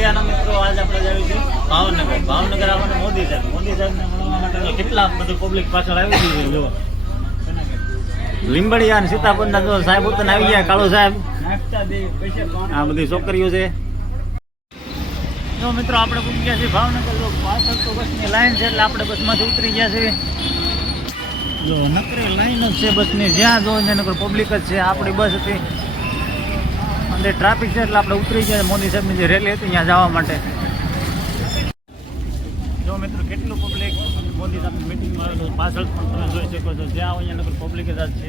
નમસ્તે મિત્રો આજ આપણે જઈએ છે ભાવનગર. ભાવનગર આપણને મોદી સાહેબ. મોદી સાહેબને મળવા માટે કેટલા બધું પબ્લિક પાછળ આવી ગયું છે જુઓ. લીંબડિયા અને સીતાપુરના જો સાહેબ ઉતર આવી ગયા કાળો સાહેબ. આ બધી છોકરીઓ છે. જો મિત્રો આપણે પૂછી ગયા છીએ ભાવનગર જો પાછળ તો બસની લાઈન છે એટલે આપણે બસમાંથી ઉતરી ગયા છીએ. જો નકરી લાઈન જ છે બસની જ્યાં જોઈને નકર પબ્લિક જ છે. આપણી બસ હતી. અંદર ટ્રાફિક છે એટલે આપણે ઉતરી ગયા. મોદી સાહેબની જે રેલી હતી, ત્યાં જવા માટે. જો મિત્રો, કેટલું પબ્લિક મોદી સાહેબની મિટિંગમાં આવેલું પાછળ પણ તમે જોઈ શકો છો. જ્યાં અહીંયા નગર પબ્લિક જ છે.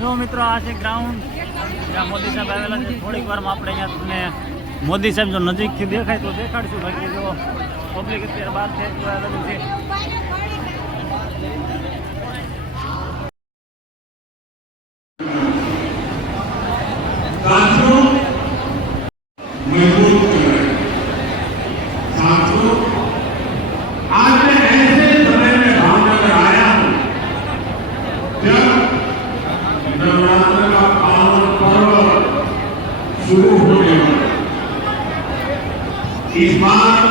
જો મિત્રો, આ છે ગ્રાઉન્ડ જ્યાં મોદી સાહેબ આવેલા છે. થોડીક વારમાં આપણે અહીંયા તમને મોદી સાહેબ જો નજીકથી દેખાય તો દેખાડશું. બાકી જો પબ્લિક અત્યારે બહાર છે. শুরু হলে। ইমান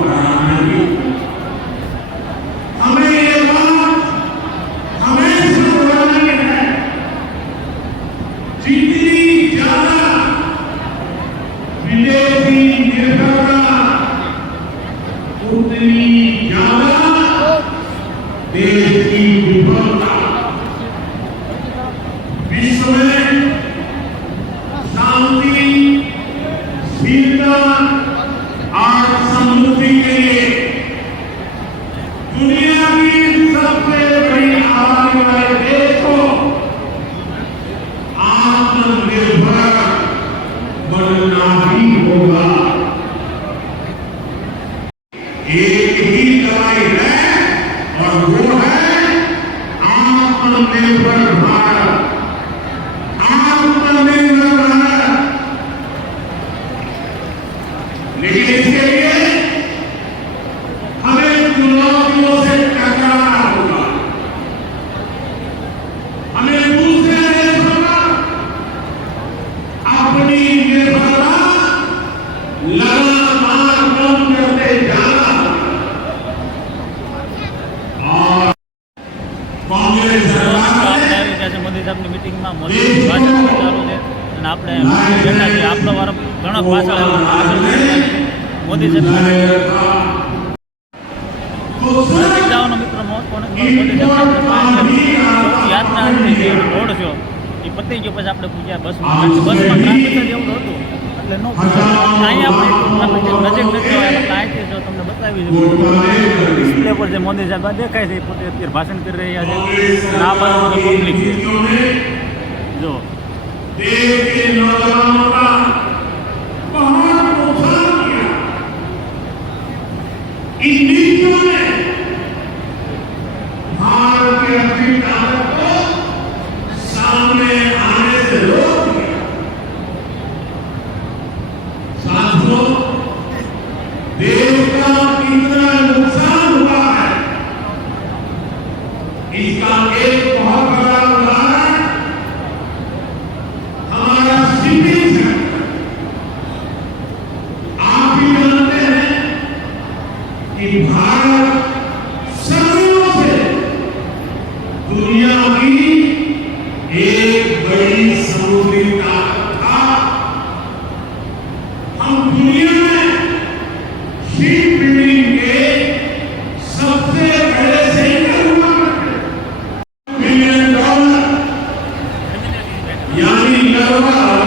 हराना ही हमें हमेशा है जितनी ज़्यादा विदेशी निर्भरता ज़्यादा देश की स्थिरता और समृद्धि के लिए दुनिया की सबसे बड़ी आबादी वाले देश को आत्मनिर्भर बनना ही होगा। एक ही दवाई है और वो है आत्मनिर्भर भारत। लेकिन इसके लिए हमें चुनौतियों से टकराना होगा हमें दूसरे देशों पर अपनी निर्भरता लगातार कम करते जाना होगा और कांग्रेस सरकार આપણે ने આવી ગયા છે મોદી સાહેબની મિટિંગમાં મોદી ભાષણ પણ ચાલુ છે અને આપણે બેઠા છીએ આપણો વારો ઘણો પાછળ મોદી જિલ્લાઓનો મિત્રો યાત્રા જે રોડ છો, એ પતી ગયો પછી આપણે પૂજ્યા બસ બસમાં ટ્રાફિક જ એવું હતું એટલે નો અહીંયા આપણે નજીક નથી આવ્યા અહીંથી તમને બતાવી છે ડિસ્પ્લે પર જે મોદી સાહેબ દેખાય છે, એ પોતે અત્યારે ભાષણ કરી રહ્યા છે. આ છે. જો. in दुनिया की एक बड़ी समुद्री ताकत था हम दुनिया में शिप बिल्डिंग के सबसे बड़े से मिलियन डॉलर यानी लगभग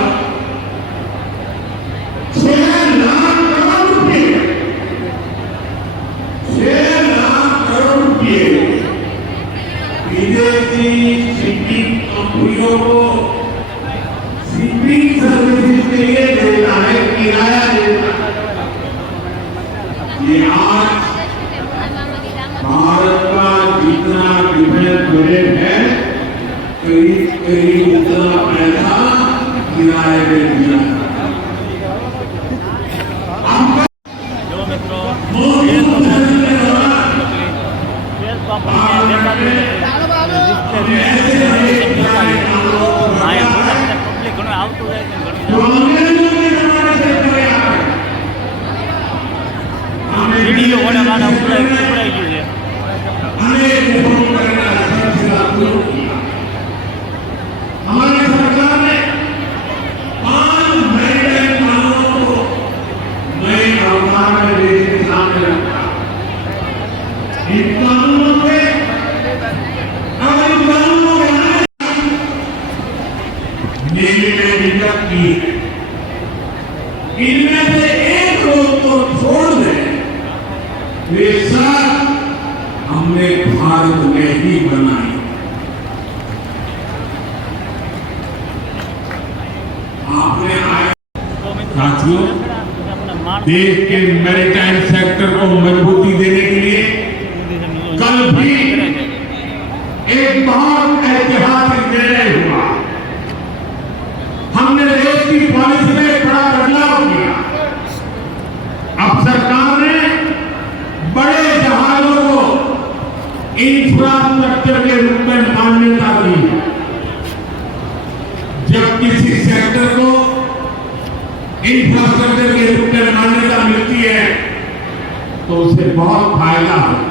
आज भारत का जितना डिफेंस बजट है। करीब करीब उतना पैसा किराए पे दिया जाता इनमें से एक लोग को छोड़ दें वे सब हमने भारत में ही बनाई आपने साथियों, देश के मैरिटाइम सेक्टर को मजबूती देने के लिए कल भी एक बहुत ऐतिहासिक निर्णय हुआ। की पॉलिसी बड़ा बदलाव किया। अब सरकार ने बड़े जहाजों को इंफ्रास्ट्रक्चर के रूप में मान्यता दी जब किसी सेक्टर को इंफ्रास्ट्रक्चर के रूप में मान्यता मिलती है तो उसे बहुत फ़ायदा होता है।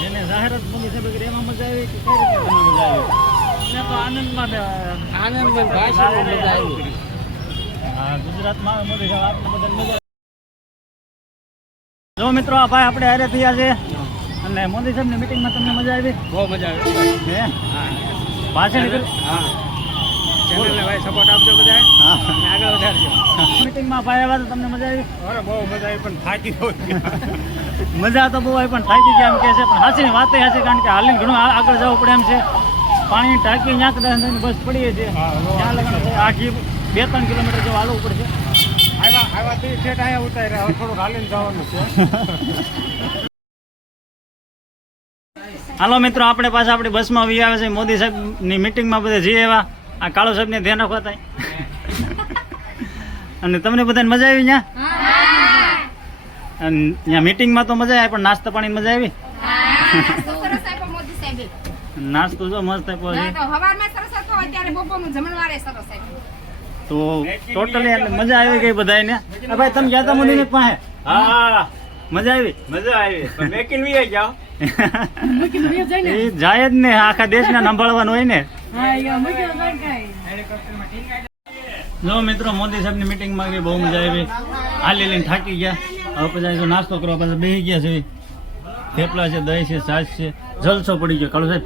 જેને જાહેરાત મોદી સાહેબે કરી એમાં મજા આવી કે કઈ રીતે તમને મજા આવી? મેં તો આનંદમાં આનંદમાં ભાષણમાં મજા આવી હા ગુજરાતમાં મોદી સાહેબ આપણે બધાને મજા જો મિત્રો આ ભાઈ આપણે હારે થયા છે. અને મોદી સાહેબની મિટિંગમાં તમને મજા આવી? બહુ મજા આવી. હે? હા. ભાષણ હા. ચેનલને ભાઈ સપોર્ટ આપજો બધા અને આગળ વધારજો. મીટિંગમાં ભાઈ આવ્યા તો તમને મજા આવી? અરે બહુ મજા આવી પણ થાકી ગયો. મજા તો બહુ આવી પણ થાકી ગયા એમ કે છે. પણ હાચી વાત એ હાચી કારણ કે હાલીને ઘણું આગળ જવું પડે એમ છે. પાણી ટાંકી ન્યાક થઈને બસ પડીએ છે હા, હા. ત્યાં લગ્ન છે. આખી બે ત્રણ કિલોમીટર જેવું હાલવું પડશે. આવ્યા આવ્યા થી સેટ અહીંયા ઉતાર્યા. હવે થોડુંક હાલીને જવાનું છે. હાલો મિત્રો આપણે પાછા આપણી બસમાં આવી આવે છે મોદી સાહેબની મિટિંગમાં બધા જઈએ એવા. આ કાળો સાહેબને ધ્યાન રાખવા થાય. અને તમને બધાને મજા આવી ત્યાં ત્યાં મીટિંગમાં તો મજા આવી પણ નાસ્તા પાણી મજા આવી? નાસ્તો સરસ આપ્યો મોદી સાહેબે. નાસ્તો જો મસ્ત આપ્યો છે. તો હવારમાં સરસ હતો, અત્યારે બપોરનું જમણવારે સરસ આપ્યું. તો ટોટલી એટલે મજા આવી ગઈ બધાને ને ભાઈ તમે ગયા હતા મોદી પાસે? હા મજા આવી? મજા આવી. મેકિન વી જાઓ. એ જાય જ ને આખા દેશને સંભાળવાનું હોય ને. જો મિત્રો મોદી સાહેબની મિટિંગમાં ગઈ બહુ મજા આવી. હાલી લઈને થાકી ગયા. હવે પછી નાસ્તો કરવા પાછા બેસી ગયા છે. થેપલા છે દહીં છે છાશ છે. જલસો પડી ગયો. કાળો સાહેબ?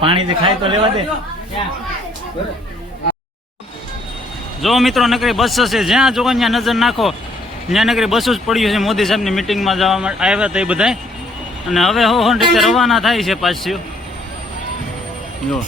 પાણી જે ખાય તો લેવા દે. જો મિત્રો નકરી બસ છે જ્યાં જો ત્યાં નજર નાખો. ત્યાં નકરી બસ જ પડ્યું છે મોદી સાહેબની મિટિંગમાં જવા માટે આવ્યા હતા એ બધા અને હવે હો રીતે રવાના થાય છે પાછું. જો.